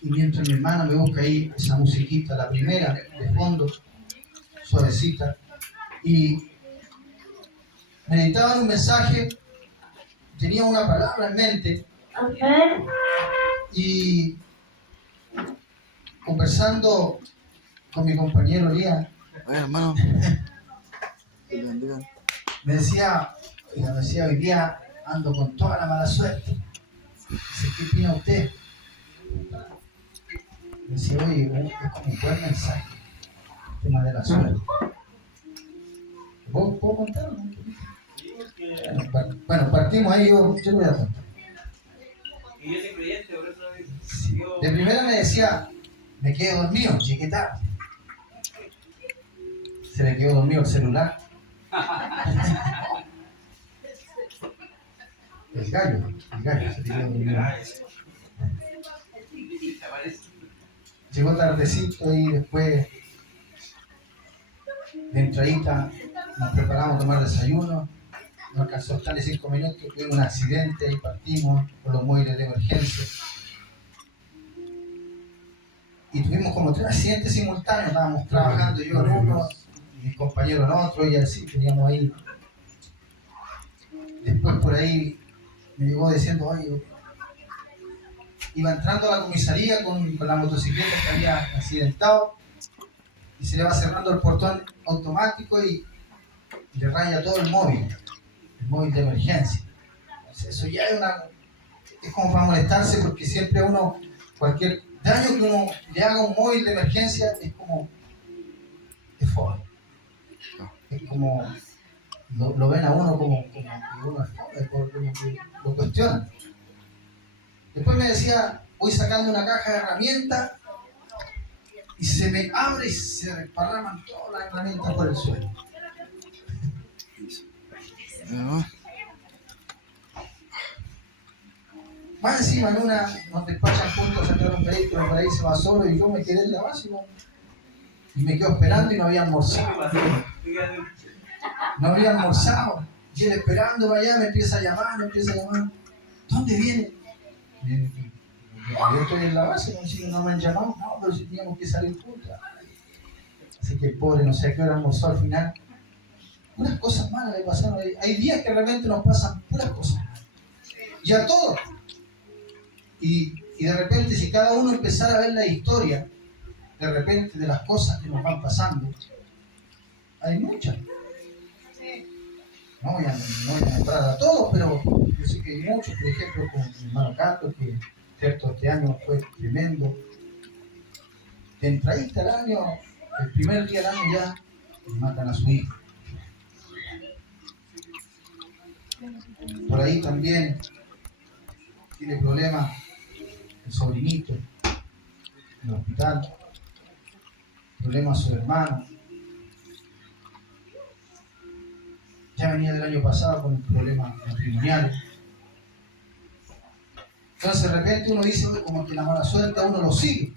Y mientras mi hermana me busca ahí esa musiquita, la primera, de fondo, suavecita, y meditaba en un mensaje, tenía una palabra en mente, y conversando con mi compañero Elías, hermano, me decía, hoy día ando con toda la mala suerte. Dice, ¿qué opina usted? Me decía, oye, es como un buen mensaje, el tema de la suerte. ¿Puedo contar? Bueno, partimos ahí, yo lo voy a contar. Y yo soy creyente, por eso lo digo. Sí. De primera me decía, me quedé dormido, llegué tarde. Se le quedó dormido el celular. El gallo se le quedó dormido. Llegó tardecito y después de entradita nos preparamos a tomar desayuno. No alcanzó a estarle 5 minutos, tuvimos un accidente y partimos con los móviles de emergencia. Y tuvimos como 3 accidentes simultáneos, estábamos trabajando yo en uno, mi compañero en otro, y así teníamos ahí. Después por ahí me llegó diciendo, oye, iba entrando a la comisaría con la motocicleta que había accidentado y se le va cerrando el portón automático y le raya todo el móvil de emergencia. Entonces, eso ya es como para molestarse, porque siempre uno, cualquier daño que uno le haga a un móvil de emergencia es como, es fome. Es como, lo ven a uno como que uno es fome, como que lo cuestionan. Después me decía, voy sacando una caja de herramientas y se me abre y se desparraman todas las herramientas por el suelo. Más encima en una nos despachan juntos a sacar un vehículo, por ahí se va solo y yo me quedé en la base y me quedo esperando y no había almorzado. No había almorzado. Y él esperando para allá me empieza a llamar. ¿Dónde viene? Yo estoy en la base, no me han llamado. No, pero si teníamos que salir juntos. Así que el pobre no sé a qué hora almorzó al final. Puras cosas malas le pasaron. Hay días que realmente nos pasan puras cosas malas. Y a todos. Y de repente, si cada uno empezara a ver la historia, de repente, de las cosas que nos van pasando, hay muchas. No voy a nombrar a todos, pero yo sé que hay muchos, por ejemplo, con mi hermano Carlos, que cierto, este año fue tremendo. De entradita al año, el primer día del año ya, matan a su hijo. Por ahí también tiene problemas el sobrinito en el hospital, problemas su hermano. Ya venía del año pasado con problemas matrimoniales. Entonces de repente uno dice, como que la mala suerte a uno lo sigue.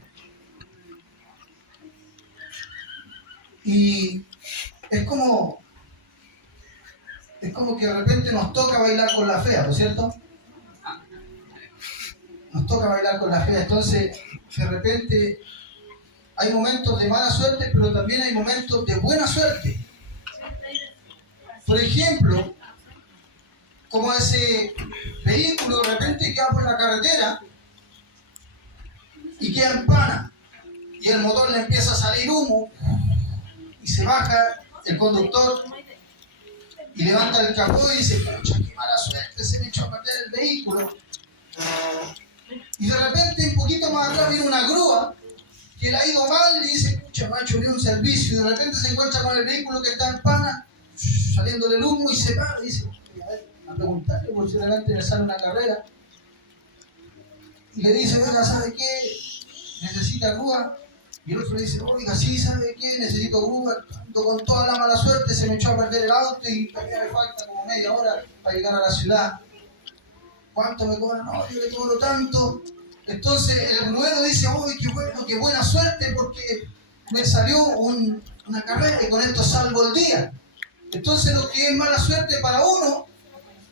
Y es como que de repente nos toca bailar con la fea, ¿no es cierto? Nos toca bailar con la fea. Entonces, de repente hay momentos de mala suerte, pero también hay momentos de buena suerte. Por ejemplo, como ese vehículo de repente queda por la carretera y queda en pana, y el motor le empieza a salir humo, y se baja el conductor y levanta el capó y dice, pucha, qué mala suerte, se me echó a perder el vehículo. Y de repente, un poquito más atrás, viene una grúa que le ha ido mal y dice, pucha, me ha hecho un servicio. Y de repente se encuentra con el vehículo que está en pana, saliéndole el humo, y se para y dice, a ver, a preguntarle por si adelante me sale una carrera. Y le dice, oiga, ¿sabe qué? ¿Necesita grúa? Y el otro le dice, oiga, sí, ¿sabe qué? Necesito grúa. Con toda la mala suerte se me echó a perder el auto y todavía me falta como media hora para llegar a la ciudad. ¿Cuánto me cobran? No, yo le cobro tanto. Entonces el gruero dice, uy, qué bueno, qué buena suerte, porque me salió una carrera y con esto salvo el día. Entonces lo que es mala suerte para uno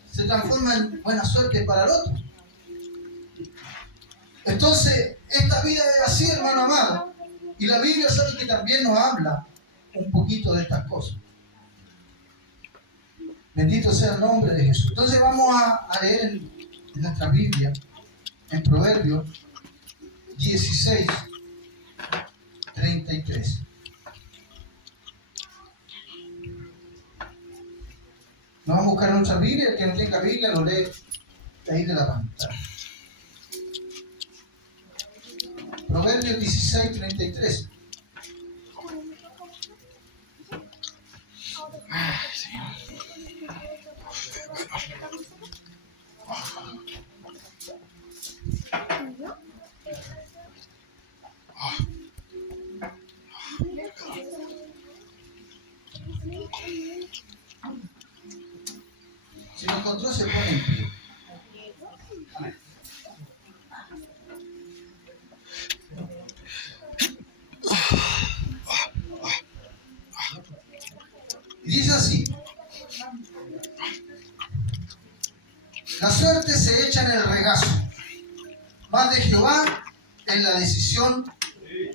se transforma en buena suerte para el otro. Entonces, esta vida es así, hermano amado. Y la Biblia sabe que también nos habla un poquito de estas cosas. Bendito sea el nombre de Jesús. Entonces vamos a leer en nuestra Biblia, en Proverbios 16, 33. Nos vamos a buscar nuestra Biblia. El que no tenga Biblia lo lee de ahí de la pantalla. Proverbios 16, 33. Si lo encontró, se pone en pie. Amén. Y dice así: la suerte se echa en el regazo, mas de Jehová en la decisión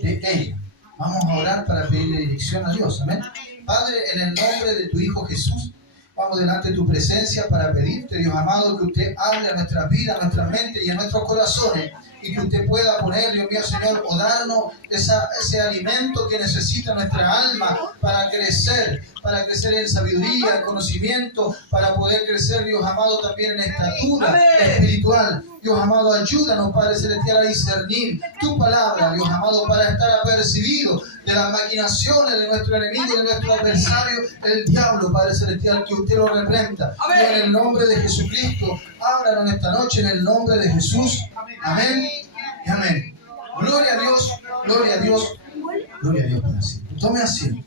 de ella. Vamos a orar para pedirle dirección a Dios. Amén. Padre, en el nombre de tu Hijo Jesús, vamos delante de tu presencia para pedirte, Dios amado, que usted hable a nuestra vida, a nuestra mente y a nuestros corazones, y que usted pueda poner, Dios mío, Señor, o darnos ese alimento que necesita nuestra alma para crecer en sabiduría, en conocimiento, para poder crecer, Dios amado, también en estatura espiritual. Dios amado, ayúdanos, Padre Celestial, a discernir tu palabra, Dios amado, para estar apercibidos de las maquinaciones de nuestro enemigo y de nuestro adversario, el diablo, Padre Celestial, que usted lo reprenda. Y en el nombre de Jesucristo, háblanos esta noche en el nombre de Jesús. Amén y amén. Gloria a Dios, gloria a Dios, gloria a Dios para siempre. Tome asiento.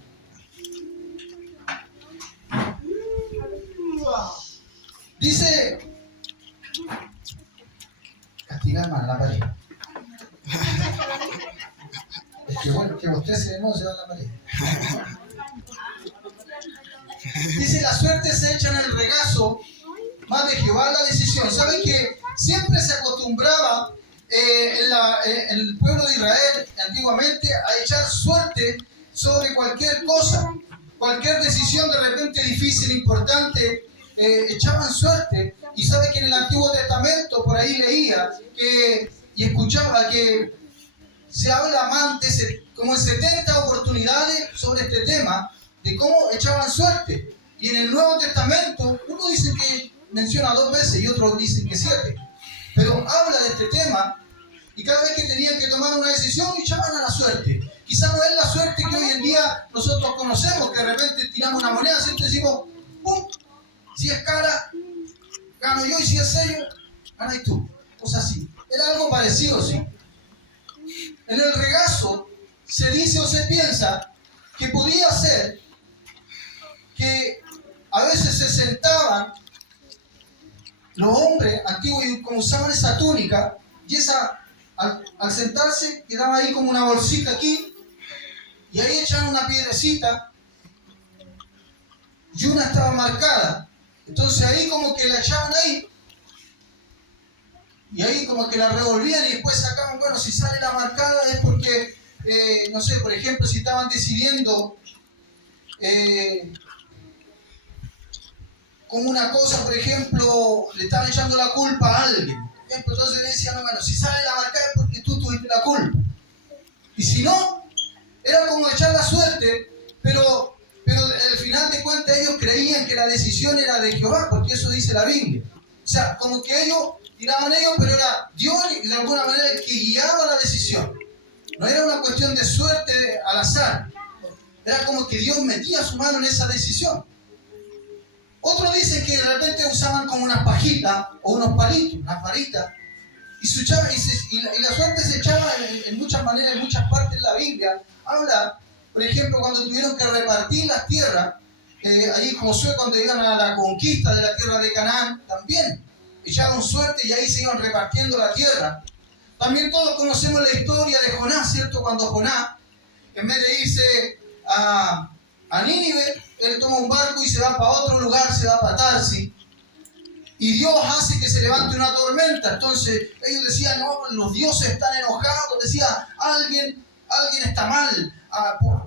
Dice, castigar más la pared. Es que bueno, que usted se no se va a la pared. Dice, la suerte se echa en el regazo, mas de Jehová la decisión. ¿Saben que siempre se acostumbraba el pueblo de Israel antiguamente a echar suerte sobre cualquier cosa? Cualquier decisión de repente difícil, importante, echaban suerte. Y sabe que en el Antiguo Testamento por ahí leía y escuchaba que se habla más de como en 70 oportunidades sobre este tema de cómo echaban suerte. Y en el Nuevo Testamento uno dice que menciona 2 veces y otros dicen que 7, pero habla de este tema. Y cada vez que tenían que tomar una decisión echaban a la suerte. Quizás no es la suerte que hoy en día nosotros conocemos, que de repente tiramos una moneda, siempre decimos ¡pum! Si es cara, gano yo, y si es sello, ganas tú. Cosas así. Era algo parecido, sí. En el regazo se dice o se piensa que podía ser que a veces se sentaban los hombres antiguos y como usaban esa túnica, y al sentarse quedaba ahí como una bolsita aquí, y ahí echaban una piedrecita y una estaba marcada. Entonces ahí como que la echaban ahí, y ahí como que la revolvían y después sacaban, bueno, si sale la marcada es porque, no sé, por ejemplo, si estaban decidiendo con una cosa, por ejemplo, le estaban echando la culpa a alguien. Entonces le decían, bueno, si sale la marcada es porque tú tuviste la culpa. Y si no, era como echar la suerte, pero al final de cuentas ellos creían que la decisión era de Jehová, porque eso dice la Biblia. O sea, como que ellos tiraban ellos, pero era Dios de alguna manera el que guiaba la decisión. No era una cuestión de suerte al azar. Era como que Dios metía su mano en esa decisión. Otros dicen que de repente usaban como unas pajitas o unos palitos, unas varitas, y la suerte se echaba en muchas maneras, en muchas partes de la Biblia. Habla, por ejemplo, cuando tuvieron que repartir las tierras, allí Josué cuando iban a la conquista de la tierra de Canaán, también echaron suerte y ahí se iban repartiendo la tierra. También todos conocemos la historia de Jonás, ¿cierto? Cuando Jonás, en vez de irse a Nínive, él toma un barco y se va para otro lugar, se va para Tarsis. y Dios hace que se levante una tormenta. Entonces ellos decían, no, los dioses están enojados, decía, alguien está mal,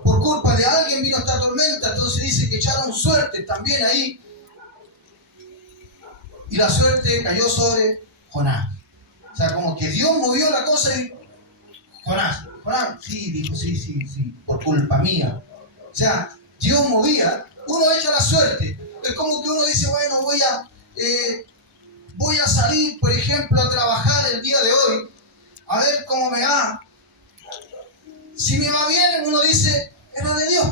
por culpa de alguien vino esta tormenta. Entonces dice que echaron suerte también ahí, y la suerte cayó sobre Jonás. O sea, como que Dios movió la cosa y Jonás, sí, dijo, sí, por culpa mía. O sea, Dios movía, uno echa la suerte. Es como que uno dice, bueno, voy a salir, por ejemplo, a trabajar el día de hoy, a ver cómo me va. Si me va bien, uno dice, era de Dios.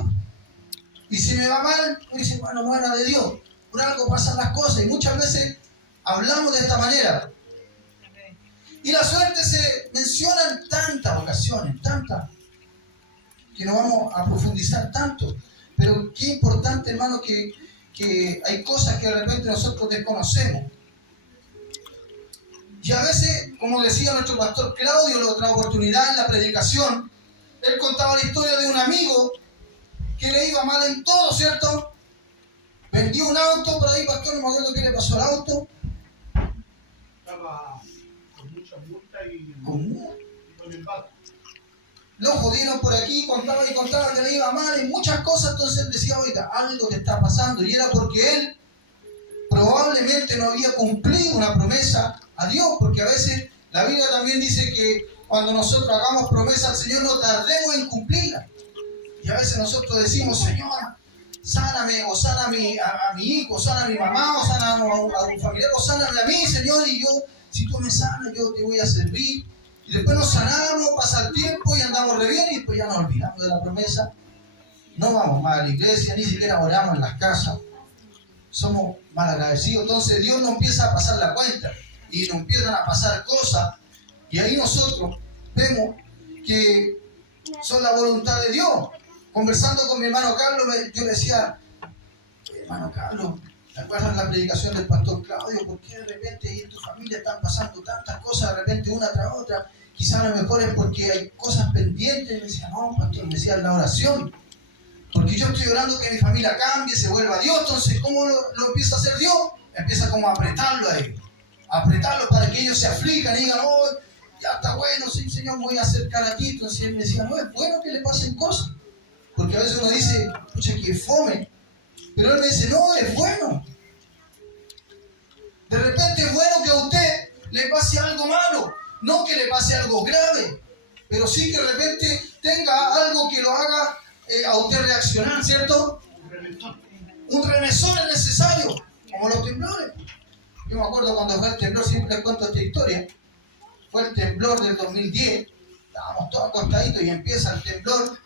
Y si me va mal, uno dice, bueno, no era de Dios. Por algo pasan las cosas, y muchas veces hablamos de esta manera. Y la suerte se menciona en tantas ocasiones, tantas, que no vamos a profundizar tanto. Pero qué importante, hermano, que hay cosas que de repente nosotros desconocemos. Y a veces, como decía nuestro pastor Claudio, la otra oportunidad en la predicación, él contaba la historia de un amigo que le iba mal en todo, ¿cierto? Vendió un auto por ahí, pastor, no me acuerdo qué le pasó al auto. Estaba con mucha multa y con el banco. Lo jodieron por aquí, contaba que le iba mal y muchas cosas. Entonces él decía, oiga, algo te está pasando. Y era porque él probablemente no había cumplido una promesa a Dios, porque a veces la Biblia también dice que cuando nosotros hagamos promesa al Señor no tardemos en cumplirla. Y a veces nosotros decimos, Señor, sáname, o sáname a mi hijo, sana a mi mamá, o sana a un familiar, o sáname a mí, Señor, y yo, si tú me sanas, yo te voy a servir. Y después nos sanamos, pasa el tiempo y andamos re bien, y después ya nos olvidamos de la promesa. No vamos más a la iglesia, ni siquiera oramos en las casas. Somos mal agradecidos. Entonces Dios nos empieza a pasar la cuenta y nos empiezan a pasar cosas, y ahí nosotros vemos que son la voluntad de Dios. Conversando con mi hermano Carlos, yo le decía, hermano Carlos, ¿te acuerdas la predicación del pastor Claudio? ¿Por qué de repente ahí en tu familia están pasando tantas cosas, de repente una tras otra? Quizás a lo mejor es porque hay cosas pendientes. Y me decía, no, pastor, me decía, la oración. Porque yo estoy orando que mi familia cambie, se vuelva a Dios. Entonces, ¿cómo lo empieza a hacer Dios? Empieza como a apretarlo a ellos. A apretarlo para que ellos se aflijan y digan, oh, ya está bueno, sí, Señor, me voy a acercar a ti. Entonces él me decía, no, es bueno que le pasen cosas. Porque a veces uno dice, pucha, que fome. Pero él me dice, no, es bueno. De repente es bueno que a usted le pase algo malo. No que le pase algo grave. Pero sí que de repente tenga algo que lo haga a usted reaccionar, ¿cierto? Un remesón es necesario, como los temblores. Yo me acuerdo cuando fue el temblor, siempre les cuento esta historia. Fue el temblor del 2010, estábamos todos acostaditos y empieza el temblor.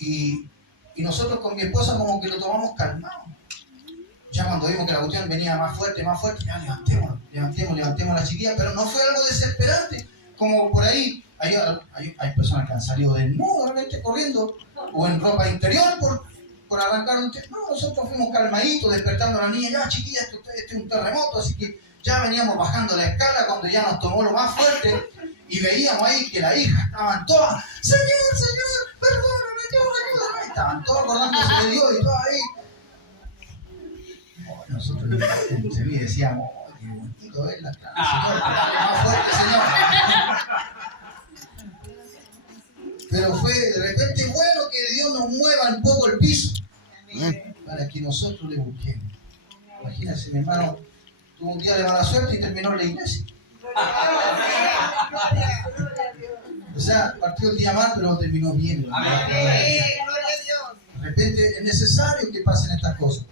Y nosotros con mi esposa como que lo tomamos calmado. Ya cuando vimos que la cuestión venía más fuerte, ya levantemos la chiquilla, pero no fue algo desesperante. Como por ahí, hay personas que han salido desnudas realmente corriendo, o en ropa interior por arrancar un temblor. No, nosotros fuimos calmaditos, despertando a la niña, ya chiquilla, esto es un terremoto, así que ya veníamos bajando la escala cuando ya nos tomó lo más fuerte, y veíamos ahí que la hija estaban todas, Señor, perdóname, ayúdame. Estaban todos acordándose de Dios y todo ahí. Nosotros entre mí decíamos, oh, qué bonito es la cara, Señor, dale más fuerte, Señor. Pero fue de repente bueno que Dios nos mueva un poco el piso para que nosotros le busquemos. Imagínense, mi hermano tuvo un día de mala suerte y terminó en la iglesia. O sea, partió el día mal, pero terminó bien. De repente es necesario que pasen estas cosas.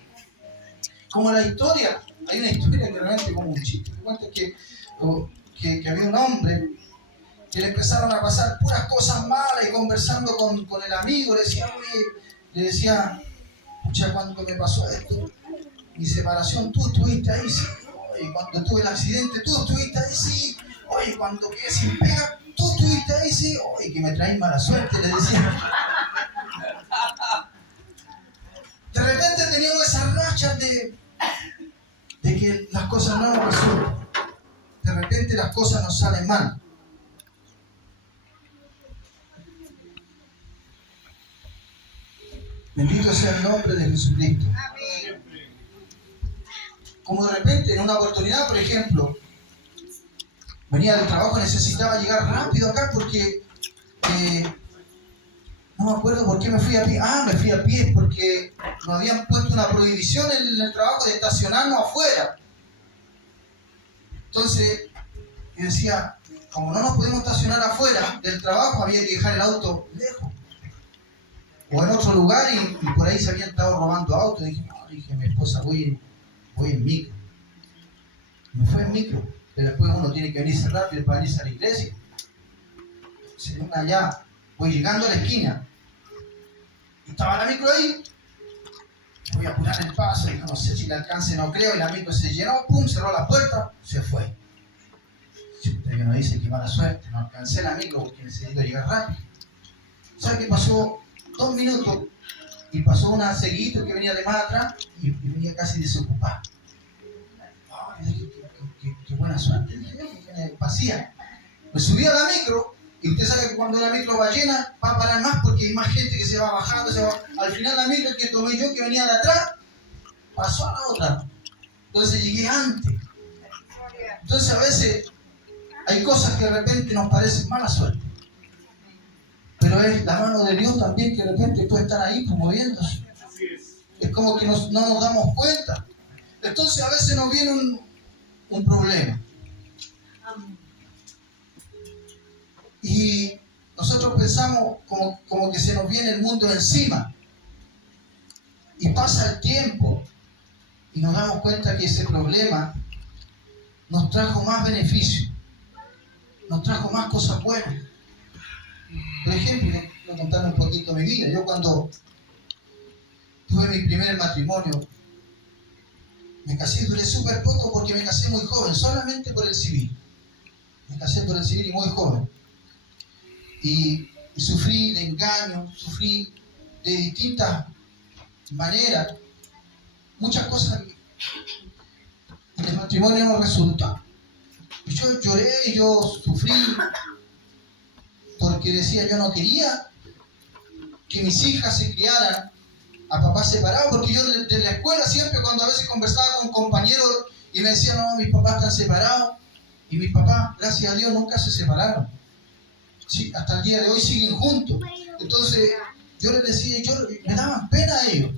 Como la historia, hay una historia que realmente como un chiste. Te cuento que había un hombre que le empezaron a pasar puras cosas malas, y conversando con el amigo le decía, pucha, cuando me pasó esto, mi separación, tú estuviste ahí, sí. Oye, cuando tuve el accidente, tú estuviste ahí, sí. Oye, cuando quedé sin pega, tú estuviste ahí, sí. Oye, que me traes mala suerte, le decía. De repente teníamos esas rachas de que las cosas no nos resultan. De repente las cosas nos salen mal. Bendito sea el nombre de Jesucristo. como de repente en una oportunidad, por ejemplo, venía del trabajo, necesitaba llegar rápido acá porque no me acuerdo por qué me fui a pie. Me fui a pie porque nos habían puesto una prohibición en el trabajo de estacionarnos afuera. Entonces, yo decía, como no nos podemos estacionar afuera del trabajo, había que dejar el auto lejos. O en otro lugar y por ahí se habían estado robando autos. Dije, no, dije a mi esposa, voy en micro. Me fue en micro, pero después uno tiene que venirse rápido para venirse a la iglesia. Entonces, allá, voy llegando a la esquina. Y estaba la micro ahí. Voy a apurar el paso, dije, no sé si le alcance, no creo, y la micro se llenó, pum, cerró la puerta, se fue. Si usted no dice que mala suerte, no alcancé la micro porque necesito llegar rápido. ¿Sabe qué pasó? 2 minutos y pasó una seguidita que venía de más atrás y venía casi desocupada. Qué buena suerte, dije, que vacía. Me subí a la micro y usted sabe que cuando la micro va llena va a parar más porque hay más gente que se va bajando, Al final la micro que tomé yo, que venía de atrás, pasó a la otra. Entonces llegué antes. Entonces a veces hay cosas que de repente nos parecen mala suerte. Pero es la mano de Dios también que de repente puede estar ahí moviéndose. Es como que no nos damos cuenta. Entonces a veces nos viene un problema. Y nosotros pensamos como que se nos viene el mundo encima. Y pasa el tiempo y nos damos cuenta que ese problema nos trajo más beneficios, nos trajo más cosas buenas. Por ejemplo, voy a contar un poquito mi vida. Yo cuando tuve mi primer matrimonio, me casé, duré súper poco porque me casé muy joven, solamente por el civil. Me casé por el civil y muy joven. Y sufrí de engaño, sufrí de distintas maneras, muchas cosas. El matrimonio no resultó. Y yo lloré y yo sufrí porque decía, yo no quería que mis hijas se criaran a papás separados, porque yo desde la escuela siempre, cuando a veces conversaba con compañeros y me decían, no, mis papás están separados, y mis papás, gracias a Dios, nunca se separaron. Sí, hasta el día de hoy siguen juntos. Entonces, yo les decía, me daban pena a ellos.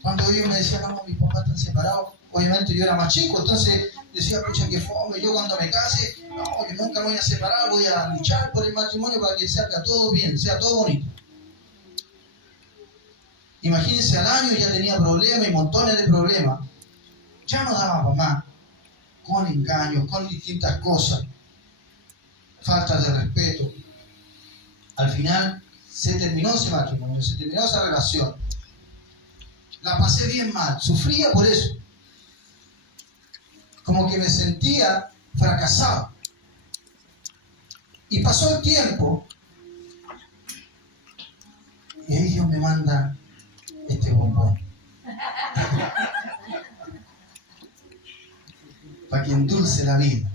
Cuando ellos me decían, no, mis papás están separados, obviamente yo era más chico, entonces decía, pucha, qué fome, yo cuando me case, no, yo nunca me voy a separar, voy a luchar por el matrimonio para que salga todo bien, sea todo bonito. Imagínense, al año ya tenía problemas y montones de problemas. Ya no daba más, con engaños, con distintas cosas, falta de respeto. Al final se terminó ese matrimonio, se terminó esa relación. La pasé bien mal, sufría por eso. Como que me sentía fracasado. Y pasó el tiempo y ahí Dios me manda este bombón para que endulce la vida.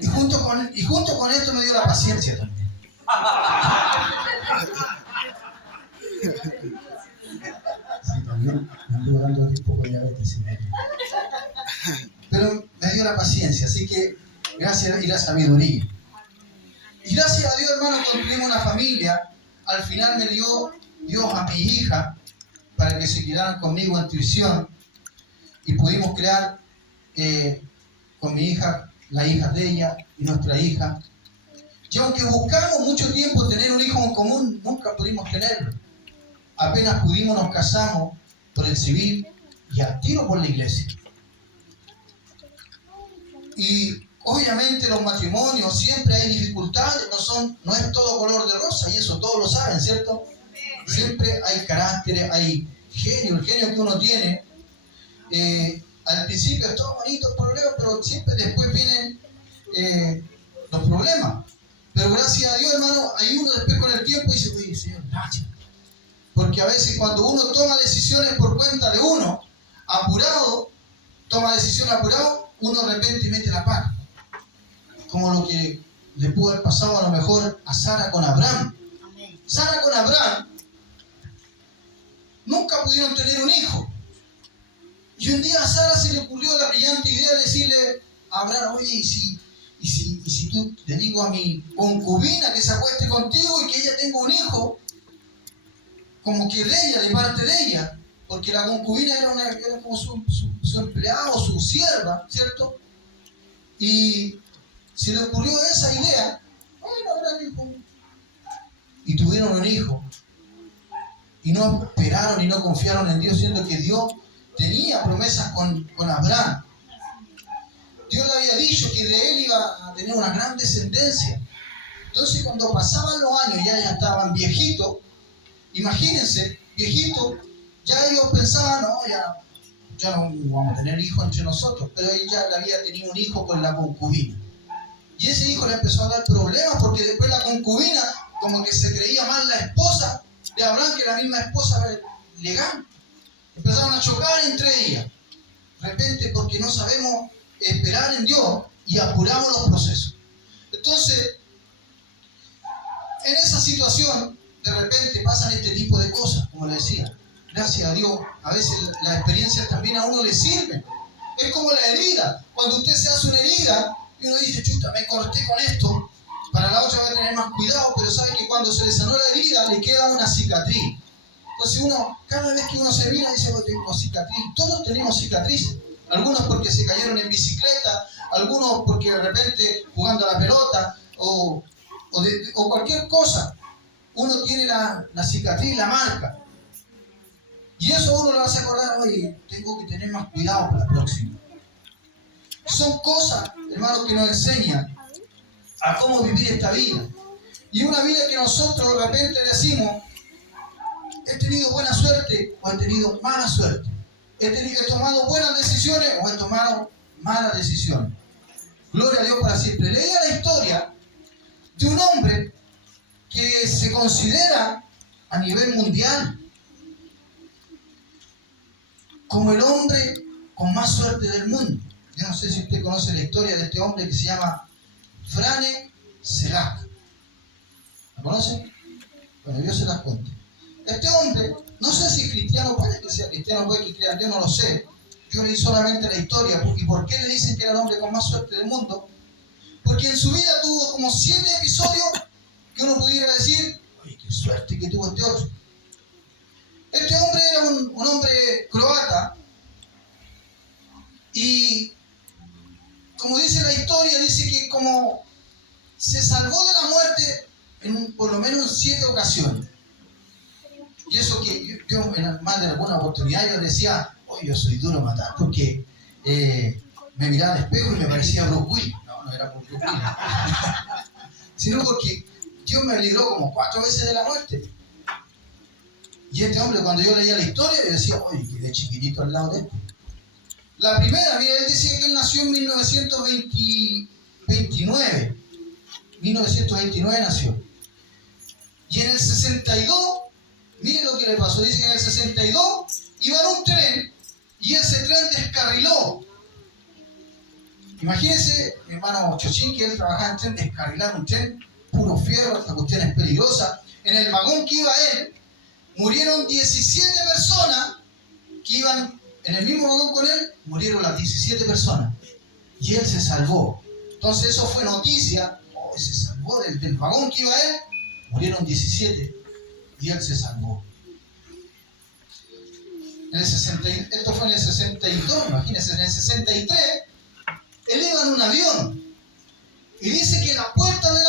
Y junto con esto me dio la paciencia también. Sí, también me anduvo dando un poco de diabetes. Pero me dio la paciencia, así que gracias y la sabiduría. Y gracias a Dios, hermano, construimos una familia. Al final me dio Dios a mi hija para que se quedaran conmigo en tuición y pudimos crear con mi hija, la hija de ella y nuestra hija. Y aunque buscamos mucho tiempo tener un hijo en común, nunca pudimos tenerlo. Apenas pudimos, nos casamos por el civil y al tiro por la iglesia. Y obviamente los matrimonios siempre hay dificultades, no es todo color de rosa, y eso todos lo saben, ¿cierto? Siempre hay caracteres, hay genio, el genio que uno tiene. Al principio es todo bonito el problema, pero siempre después vienen los problemas. Pero gracias a Dios, hermano, hay uno después con el tiempo y dice, oye, Señor, gracias. Porque a veces cuando uno toma decisiones por cuenta de uno, apurado, uno de repente mete la pata. Como lo que le pudo haber pasado a lo mejor a Sara con Abraham. Amén. Sara con Abraham nunca pudieron tener un hijo. Y un día a Sara se le ocurrió la brillante idea de decirle a Abraham, oye, ¿y si tú le digo a mi concubina que se acueste contigo y que ella tenga un hijo, como que de ella, de parte de ella? Porque la concubina era como su empleada o su sierva, ¿cierto? Y se le ocurrió esa idea, bueno, Abraham dijo, y tuvieron un hijo. Y no esperaron y no confiaron en Dios, siendo que Dios tenía promesas con Abraham. Dios le había dicho que de él iba a tener una gran descendencia. Entonces, cuando pasaban los años, ya estaban viejitos, imagínense, viejitos, ya ellos pensaban, no, ya no vamos a tener hijos entre nosotros, pero ella le había tenido un hijo con la concubina. Y ese hijo le empezó a dar problemas porque después la concubina, como que se creía más la esposa de Abraham que la misma esposa legal. Empezaron a chocar entre ellas. De repente, porque no sabemos esperar en Dios y apuramos los procesos. Entonces, en esa situación, de repente pasan este tipo de cosas, como le decía. Gracias a Dios, a veces las experiencias también a uno le sirven. Es como la herida. Cuando usted se hace una herida y uno dice, chuta, me corté con esto, para la otra va a tener más cuidado, pero sabe que cuando se le sanó la herida le queda una cicatriz. Entonces uno, cada vez que uno se mira, dice, oh, tengo cicatriz. Todos tenemos cicatrices. Algunos porque se cayeron en bicicleta, algunos porque de repente jugando a la pelota o cualquier cosa. Uno tiene la cicatriz, la marca. Y eso uno lo hace acordar, oye, tengo que tener más cuidado para la próxima. Son cosas, hermanos, que nos enseñan a cómo vivir esta vida. Y una vida que nosotros de repente decimos, he tenido buena suerte o he tenido mala suerte. He tomado buenas decisiones o he tomado malas decisiones. Gloria a Dios para siempre. Leía la historia de un hombre que se considera a nivel mundial como el hombre con más suerte del mundo. Yo no sé si usted conoce la historia de este hombre que se llama Frane Selac. ¿La conocen? Bueno, yo se las cuento. Este hombre, no sé si es cristiano, puede que sea cristiano, puede que crea, yo no lo sé. Yo leí solamente la historia. ¿Y por qué le dicen que era el hombre con más suerte del mundo? Porque en su vida tuvo como 7 episodios que uno pudiera decir, oye, qué suerte que tuvo este otro. Este hombre era un hombre croata y, como dice la historia, dice que como se salvó de la muerte por lo menos en 7 ocasiones. Y eso que yo en más de alguna oportunidad yo decía, oye, yo soy duro a matar, porque me miraba al espejo y me parecía Bruce Willis. No era por Bruce Willis. Sino porque Dios me libró como 4 veces de la muerte. Y este hombre, cuando yo leía la historia, yo decía, oye, quedé chiquitito al lado de él. La primera, mira, él decía que él nació en 1929. 1929 nació. Y en el 62, mire lo que le pasó. Dice que en el 62 iba en un tren y ese tren descarriló. Imagínense, mi hermano Chochín, que él trabajaba en tren, descarrilar un tren, puro fierro, esta cuestión es peligrosa. En el vagón que iba él, murieron 17 personas que iban en el mismo vagón con él, murieron las 17 personas. Y él se salvó. Entonces eso fue noticia. Oh, se salvó del vagón que iba él, murieron 17 y él se salvó. Esto fue en el 62, imagínense, en el 63, él iba en un avión y dice que la puerta del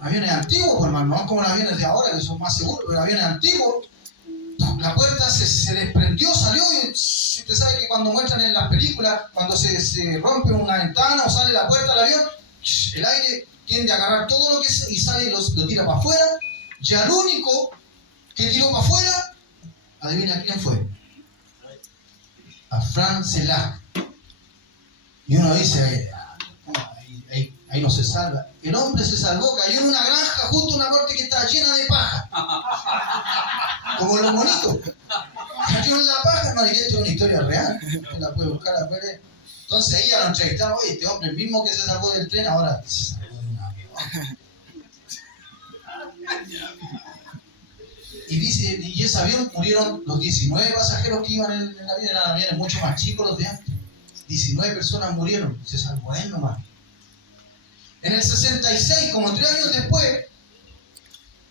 aviones antiguos, pues, hermano, no como los aviones de ahora que son más seguros, pero aviones antiguos, la puerta se desprendió, salió y usted sabe que cuando muestran en las películas, cuando se rompe una ventana o sale la puerta del avión, el aire tiende a agarrar todo lo que y sale y lo tira para afuera. Y al único que tiró para afuera, adivina quién fue. A Frane Selac. Y uno dice, ahí no se salva. El hombre se salvó, cayó en una granja justo una parte que estaba llena de paja. Como los monitos. Cayó en la paja. No, y esto es una historia real. Usted la puede buscar, la puede. Entonces ahí ya lo entrevistaron, oye, este hombre, el mismo que se salvó del tren, ahora se salvó de un avión. Y dice, y ese avión murieron los 19 pasajeros que iban en el avión, eran aviones mucho más chicos los de antes. 19 personas murieron, se salvó él nomás. En el 66, como 3 años después,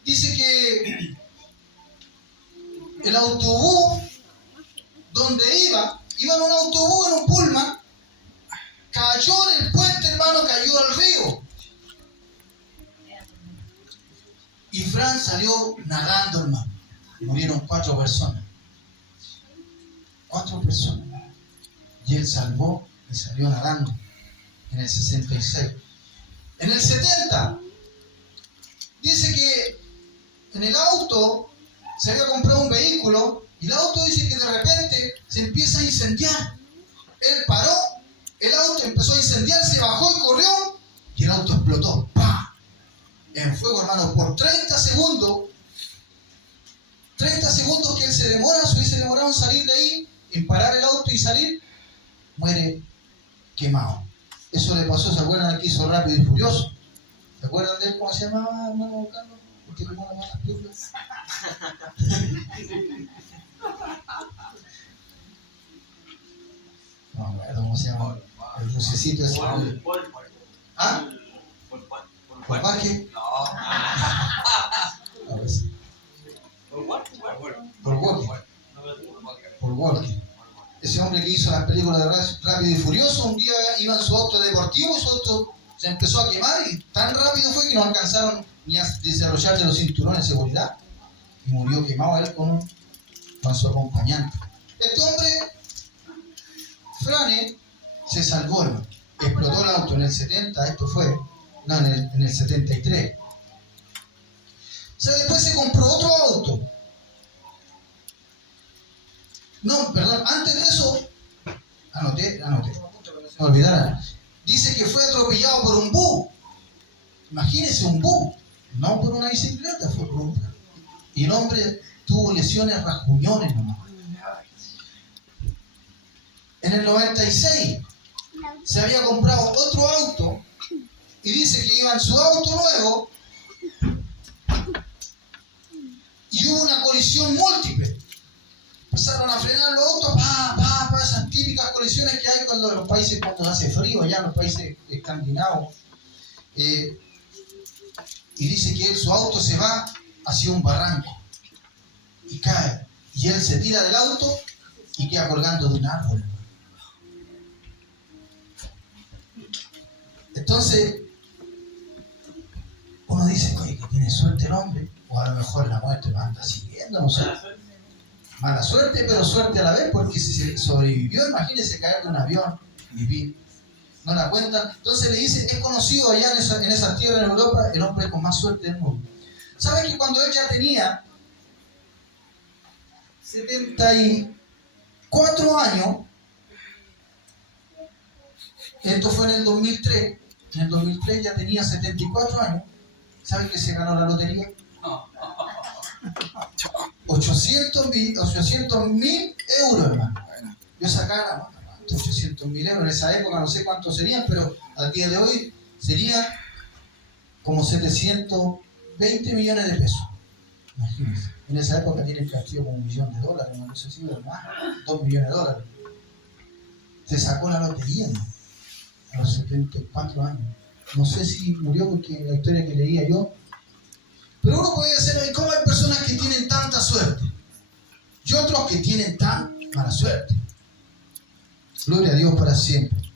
dice que el autobús donde iba en un autobús, en un pullman, cayó en el puente, hermano, cayó al río. Y Fran salió nadando, hermano. Murieron 4 personas. 4 personas. Y él salvó y salió nadando en el 66. En el 70, dice que en el auto se había comprado un vehículo y el auto dice que de repente se empieza a incendiar. Él paró, el auto empezó a incendiar, se bajó y corrió y el auto explotó. ¡Pah! En fuego, hermano, por 30 segundos. 30 segundos que él se demora, si hubiese demorado en salir de ahí, en parar el auto y salir, muere quemado. Eso le pasó, ¿se acuerdan al que hizo Rápido y Furioso? ¿Se acuerdan de él? ¿Cómo se llamaba, hermano Carlos? ¿Por qué tomó las malas películas? No me acuerdo cómo se llama. El lucecito ese. ¿Ah? ¿Por Parque? No. A ver. Por Walker. Ese hombre que hizo las películas de Rápido y Furioso, un día iba en su auto deportivo, su auto se empezó a quemar y tan rápido fue que no alcanzaron ni a desarrollar de los cinturones de seguridad y murió quemado él con su acompañante. Este hombre, Frane, se salvó, hermano. Explotó el auto en el 70, en el 73. O sea, después se compró otro auto. No, perdón, antes de eso, anoté, no olvidara. Dice que fue atropellado por un bus. Imagínense un bus, no por una bicicleta, fue por un bus. Y el hombre tuvo lesiones rasguñones nomás. En el 96 se había comprado otro auto y dice que iba en su auto nuevo y hubo una colisión múltiple. Empezaron a frenar los autos, esas típicas colisiones que hay cuando hace frío, allá en los países escandinavos. Y dice que su auto se va hacia un barranco y cae. Y él se tira del auto y queda colgando de un árbol. Entonces, uno dice, oye, que tiene suerte el hombre, o a lo mejor la muerte lo anda siguiendo, no sé. Mala suerte, pero suerte a la vez, porque si se sobrevivió, imagínese caer de un avión, vivir. No la cuentan. Entonces le dice, es conocido allá en esas tierras en Europa, el hombre con más suerte del mundo. ¿Sabe que cuando él ya tenía 74 años, esto fue en el 2003, en el 2003 ya tenía 74 años, ¿sabe que se ganó la lotería? 800.000 euros, hermano. Yo sacaba 800.000 euros en esa época, no sé cuántos serían, pero al día de hoy sería como 720 millones de pesos. Imagínense. En esa época tiene el castillo como $1 millón, no sé si era más, $2 millones. Se sacó la lotería, ¿no? A los 74 años. No sé si murió porque la historia que leía yo. Pero uno puede decir, ¿cómo hay personas que tienen tanta suerte? Y otros que tienen tan mala suerte. Gloria a Dios para siempre.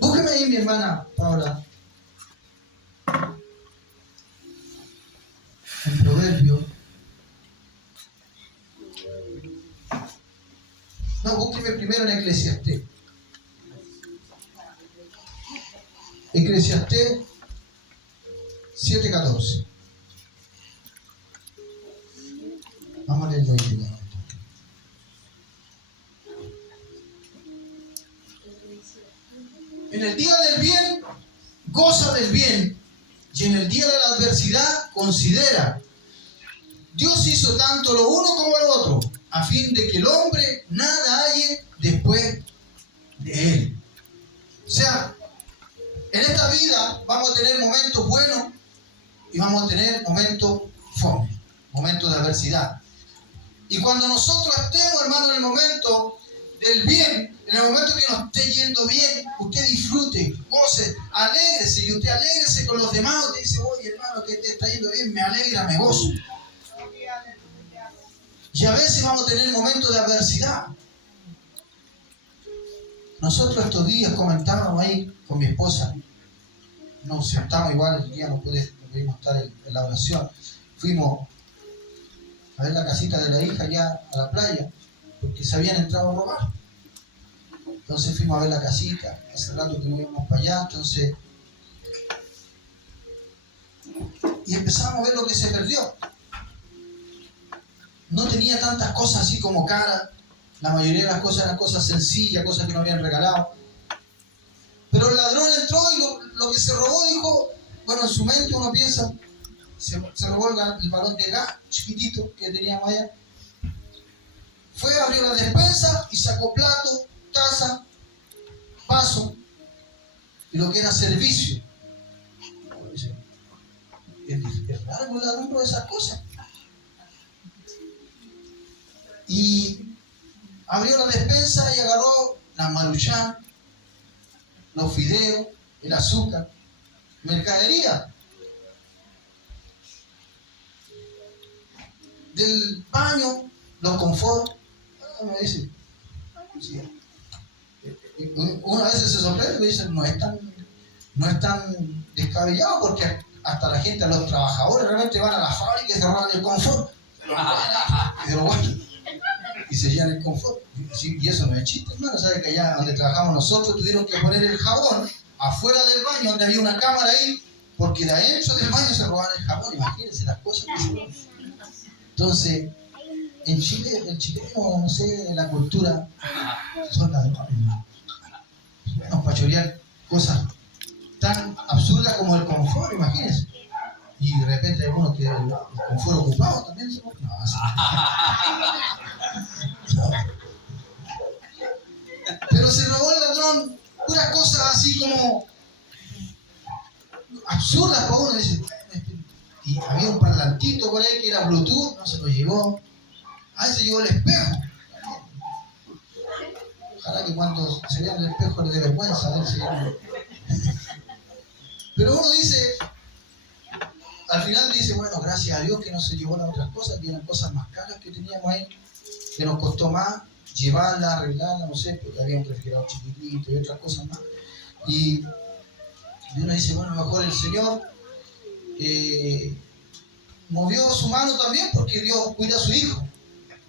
Búsqueme ahí, mi hermana Paula. En Proverbio. No, búsqueme primero en Eclesiastés. Eclesiastés 7:14. Vamos a leerlo ahí. En el día del bien, goza del bien, y en el día de la adversidad, considera. Dios hizo tanto lo uno como lo otro, a fin de que el hombre nada halle después de Él. O sea, en esta vida vamos a tener momentos buenos y vamos a tener momentos fome, momentos de adversidad. Y cuando nosotros estemos, hermano, en el momento del bien, en el momento que nos esté yendo bien, usted disfrute, goce, alégrese, y usted alégrese con los demás. Usted dice, oye, hermano, que te está yendo bien, me alegra, me gozo. Y a veces vamos a tener momentos de adversidad. Nosotros estos días comentábamos ahí con mi esposa, nos sentamos igual, el día no pudimos estar en la oración. Fuimos a ver la casita de la hija ya a la playa, porque se habían entrado a robar. Entonces fuimos a ver la casita, hace rato que no íbamos para allá, entonces... Y empezamos a ver lo que se perdió. No tenía tantas cosas así como caras, la mayoría de las cosas eran cosas sencillas, cosas que nos habían regalado. Pero el ladrón entró y lo que se robó dijo, bueno, en su mente uno piensa, se robó el balón de gas chiquitito que teníamos allá. Fue, abrió la despensa y sacó plato, taza, vaso y lo que era servicio. Es raro que el ladrón robe esas cosas. Y abrió la despensa y agarró la maruchan, los fideos, el azúcar, mercadería. Del baño, los confort. Me dice, sí. Uno a veces se sorprende y me dice, no es tan descabellado, porque hasta la gente, los trabajadores realmente van a la fábrica y se roban el confort. Y se llenan el confort. Y eso no es chiste, hermano. ¿Sabes que allá donde trabajamos nosotros tuvieron que poner el jabón afuera del baño, donde había una cámara ahí, porque de adentro del baño se robaban el jabón? Imagínense las cosas que se roban. Entonces, en Chile, el chileno, no sé, la cultura, son ladrones. Bueno, para chorear cosas tan absurdas como el confort, imagínense. Y de repente hay uno que el confort ocupado también se pone. No, así. No. Pero se robó el ladrón puras cosas así como absurdas para uno. Dice, y había un parlantito por ahí que era Bluetooth, no se lo llevó. Ah, se llevó el espejo. Ojalá que cuando se vea en el espejo le dé vergüenza verse. Pero uno dice, al final dice, bueno, gracias a Dios que no se llevó las otras cosas, que eran cosas más caras que teníamos ahí, que nos costó más llevarla, arreglarla, no sé, porque había un refrigerador chiquitito y otras cosas más. Y uno dice, bueno, a lo mejor el Señor movió su mano también porque Dios cuida a su hijo.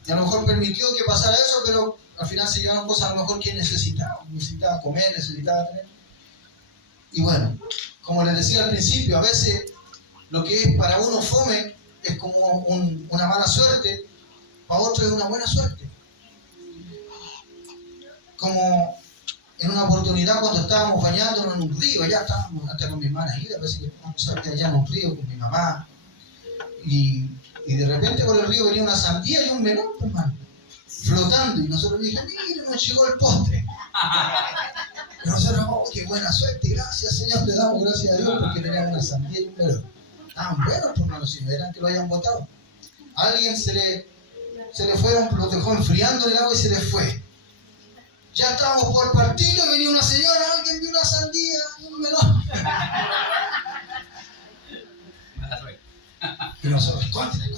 Y a lo mejor permitió que pasara eso, pero al final se llevaron cosas a lo mejor que necesitaba comer, necesitaba tener. Y bueno, como les decía al principio, a veces lo que es para uno fome es como una mala suerte, para otro es una buena suerte. Como en una oportunidad cuando estábamos bañándonos en un río, allá estábamos hasta con mi hermana Ida, parece que estábamos allá en un río con mi mamá, y de repente por el río venía una sandía y un melón, hermano, flotando, y nosotros dijimos, mire, nos llegó el postre. Y nosotros, oh, qué buena suerte, gracias Señor, le damos gracias a Dios porque teníamos una sandía y un melón. Estaban buenos, hermano, si no eran que lo hayan botado. A alguien se le fueron, lo dejó enfriando el agua y se le fue. Ya estábamos por partirlo y venía una señora, alguien vio una sandía y un melón. Y nosotros, escóndete.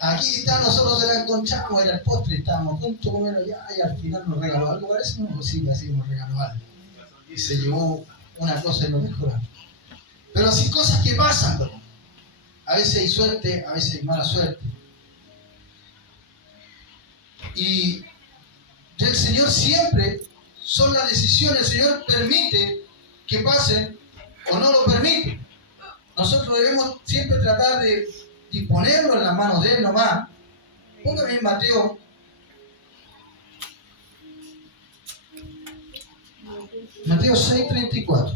Aquí está, nosotros se la encontramos, era el postre, estábamos juntos a comerlo ya, y al final nos regaló algo, parece, no, sí, así nos regaló algo. Y se llevó una cosa y lo mejor. Pero así cosas que pasan, ¿no? A veces hay suerte, a veces hay mala suerte. Y del Señor siempre son las decisiones, el Señor permite que pasen o no lo permite. Nosotros debemos siempre tratar de ponerlo en las manos de Él nomás. Póngame en Mateo 6:34.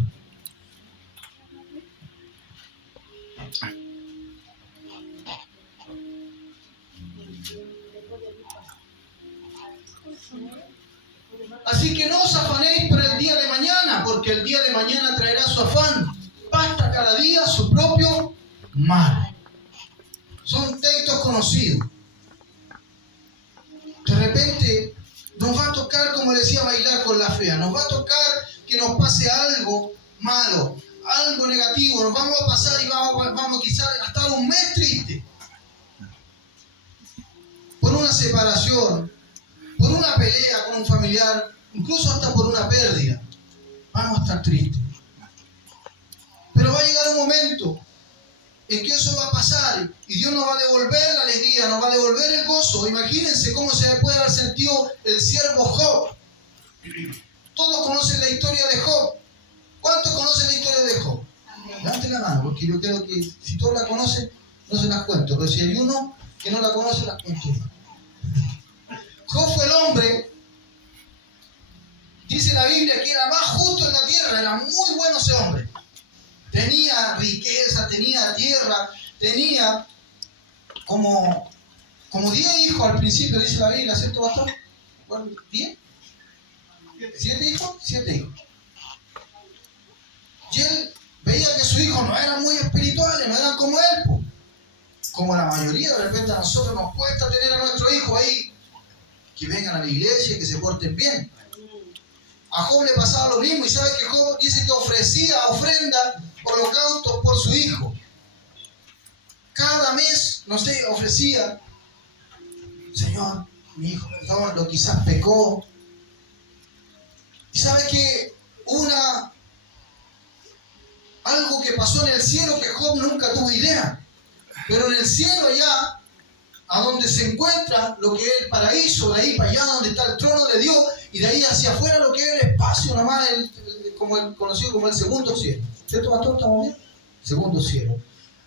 Así que no os afanéis por el día de mañana, porque el día de mañana traerá su afán. Basta cada día su propio mal. Son textos conocidos. De repente nos va a tocar, como decía, bailar con la fea. Nos va a tocar que nos pase algo malo, algo negativo. Nos vamos a pasar y vamos quizás a estar un mes triste. Por una separación, por una pelea con un familiar, incluso hasta por una pérdida. Vamos a estar tristes. Pero va a llegar un momento en que eso va a pasar y Dios nos va a devolver la alegría, nos va a devolver el gozo. Imagínense cómo se puede haber sentido el siervo Job. Todos conocen la historia de Job. ¿Cuántos conocen la historia de Job? Levanten la mano, porque yo creo que si todos la conocen, no se las cuento. Pero si hay uno que no la conoce, las cuento. Job fue el hombre, dice la Biblia, que era más justo en la tierra. Era muy bueno ese hombre. Tenía riqueza, tenía tierra, tenía como 10 hijos al principio, dice la Biblia, ¿cierto, pastor? ¿10? ¿7 hijos? 7 hijos. Y él veía que sus hijos no eran muy espirituales, no eran como él, pues. Como la mayoría, de repente a nosotros nos cuesta tener a nuestros hijos ahí, que vengan a la iglesia, que se porten bien. A Job le pasaba lo mismo, y sabe que Job dice que ofrecía ofrenda, holocaustos por su hijo. Cada mes, no sé, ofrecía, Señor, mi hijo, perdónalo, quizás pecó. Y sabe que algo que pasó en el cielo que Job nunca tuvo idea. Pero en el cielo allá, a donde se encuentra lo que es el paraíso, de ahí para allá donde está el trono de Dios, y de ahí hacia afuera lo que es el espacio, nomás conocido como el segundo cielo. ¿Cierto, pastor? ¿Estamos bien? Segundo cielo.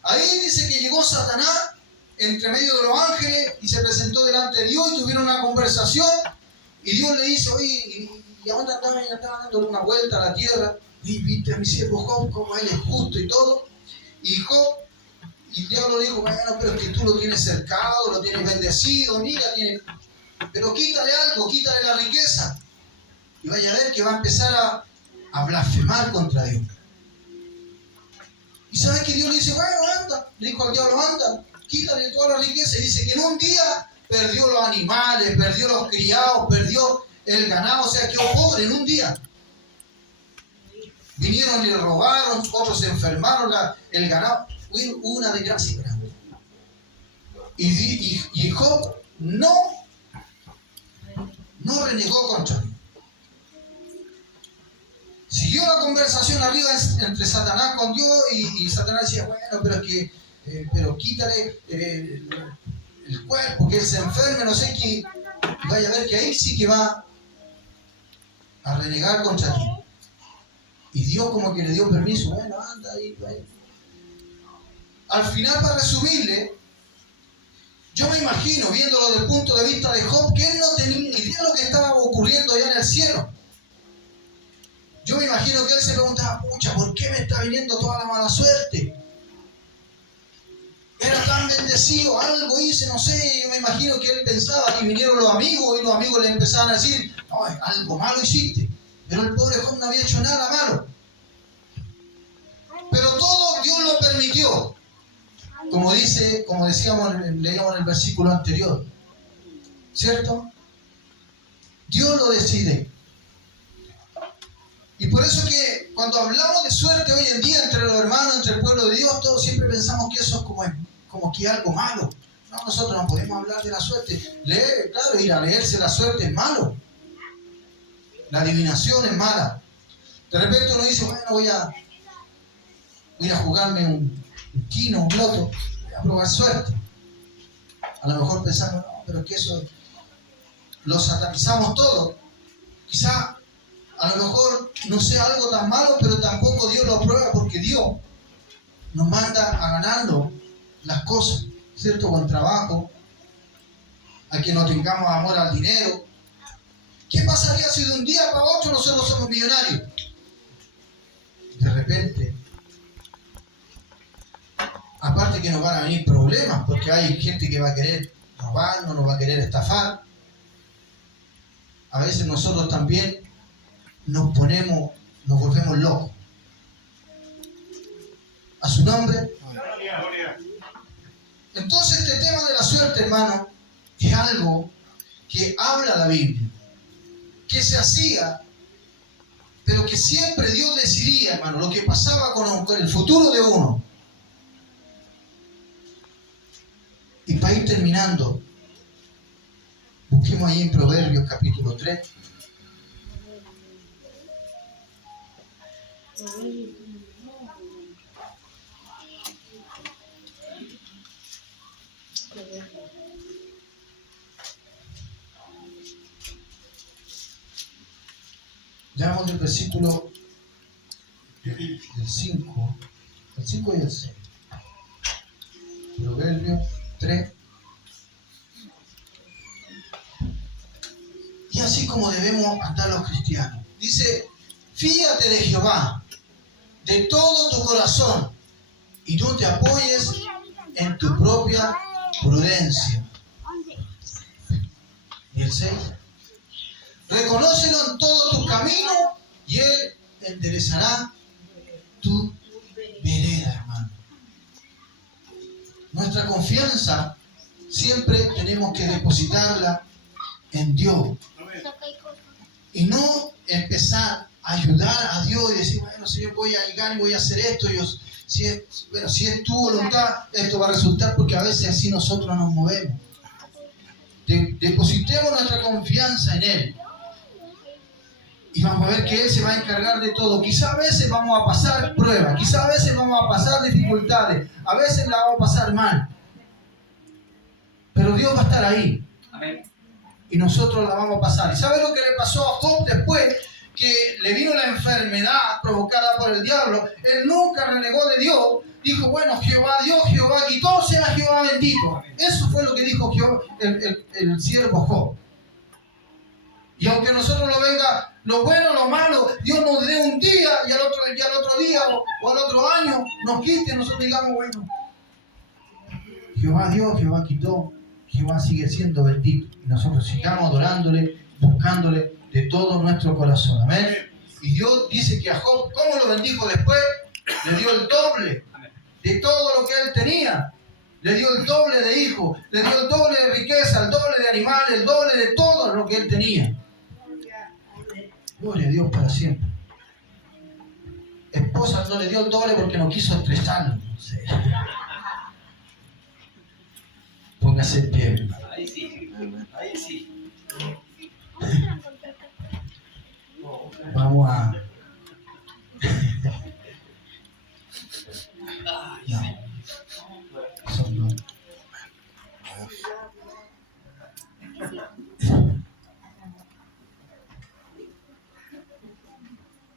Ahí dice que llegó Satanás entre medio de los ángeles y se presentó delante de Dios y tuvieron una conversación, y Dios le dice, oye, ¿y a dónde andaba? Y estaba dándole una vuelta a la tierra, y viste a mi siervo Job, como él es justo y todo. Y Job, y el diablo le dijo, bueno, pero es que tú lo tienes cercado, lo tienes bendecido, mira, pero quítale algo, quítale la riqueza. Y vaya a ver que va a empezar a blasfemar contra Dios. Y sabes que Dios le dice, bueno, anda, le dijo al diablo, anda, quítale toda la riqueza. Y dice que en un día perdió los animales, perdió los criados, perdió el ganado, o sea, quedó pobre en un día. Vinieron y le robaron, otros se enfermaron, el ganado. Hubo una desgracia grande. Y Job no renegó contra Dios. Siguió la conversación arriba entre Satanás con Dios, y Satanás decía, bueno, pero es que, pero quítale el cuerpo, que él se enferme, no sé qué. Y vaya a ver que ahí sí que va a renegar contra ti. Y Dios como que le dio permiso, bueno, anda ahí. Al final, para resumirle, yo me imagino, viéndolo desde el punto de vista de Job, que él no tenía ni idea de lo que estaba ocurriendo allá en el cielo. Yo me imagino que él se preguntaba, pucha, ¿por qué me está viniendo toda la mala suerte? Era tan bendecido, algo hice, no sé. Yo me imagino que él pensaba, y vinieron los amigos, y los amigos le empezaban a decir, no, algo malo hiciste. Pero el pobre Job no había hecho nada malo. Pero todo Dios lo permitió. Como decíamos, leíamos en el versículo anterior. ¿Cierto? Dios lo decide. Y por eso que cuando hablamos de suerte hoy en día entre los hermanos, entre el pueblo de Dios, todos siempre pensamos que eso es como que algo malo. No, nosotros no podemos hablar de la suerte. Claro, ir a leerse la suerte es malo. La adivinación es mala. De repente uno dice, bueno, voy a jugarme un quino, un loto, voy a probar suerte. A lo mejor pensamos, no, pero es que eso lo satanizamos todo. Quizá a lo mejor no sea algo tan malo, pero tampoco Dios lo aprueba, porque Dios nos manda a ganarlo las cosas, ¿cierto? Con trabajo, a que no tengamos amor al dinero. ¿Qué pasaría si de un día para otro nosotros somos millonarios? De repente, aparte que nos van a venir problemas, porque hay gente que va a querer robarnos, nos va a querer estafar. A veces nosotros también nos volvemos locos. A su nombre. Gloria. Entonces este tema de la suerte, hermano, es algo que habla la Biblia, que se hacía, pero que siempre Dios decidía, hermano, lo que pasaba con el futuro de uno. Y para ir terminando, busquemos ahí en Proverbios capítulo 3. Ya vamos del versículo del 5, el 5 y el 6. Proverbios 3. Y así como debemos andar los cristianos. Dice, fíate de Jehová de todo tu corazón y no te apoyes en tu propia prudencia. Y el 6. Reconócelo en todos tus caminos y Él enderezará tu vereda, hermano. Nuestra confianza siempre tenemos que depositarla en Dios. Y no empezar a ayudar a Dios y decir, bueno, Señor, voy a llegar y voy a hacer esto. Si es tu voluntad, esto va a resultar, porque a veces así nosotros nos movemos. Depositemos nuestra confianza en Él. Y vamos a ver que Él se va a encargar de todo. Quizá a veces vamos a pasar pruebas, quizá a veces vamos a pasar dificultades, a veces la vamos a pasar mal. Pero Dios va a estar ahí. Amén. Y nosotros la vamos a pasar. ¿Y sabe lo que le pasó a Job después que le vino la enfermedad provocada por el diablo? Él nunca renegó de Dios. Dijo, bueno, Jehová dio, Jehová quitó, sea Jehová bendito. Eso fue lo que dijo Job, el siervo Job. Y aunque nosotros lo venga lo bueno, lo malo, Dios nos dé un día y al otro día o al otro año nos quite, nosotros digamos, bueno, Jehová dio, Jehová quitó, Jehová sigue siendo bendito. Y nosotros sigamos adorándole, buscándole de todo nuestro corazón. Amén. Y Dios dice que a Job, ¿cómo lo bendijo después? Le dio el doble de todo lo que él tenía. Le dio el doble de hijos, le dio el doble de riqueza, el doble de animales, el doble de todo lo que él tenía. Gloria a Dios para siempre. Esposa no le dio el doble porque no quiso estresarlo. No sé. Póngase en pie. Ahí sí. Ahí sí. Vamos a... No. Son dos.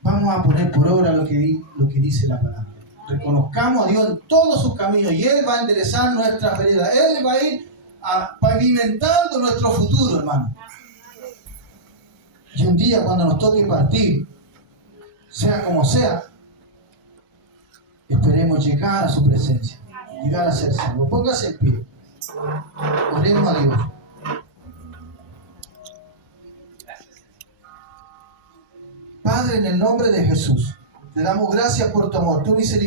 Vamos a poner por obra lo que dice la palabra. Reconozcamos a Dios en todos sus caminos y Él va a enderezar nuestras veredas. Él va a ir pavimentando nuestro futuro, hermano. Y un día cuando nos toque partir, sea como sea, esperemos llegar a su presencia, llegar a ser salvos. Póngase en pie. Oremos a Dios. Padre, en el nombre de Jesús, te damos gracias por tu amor, tu misericordia.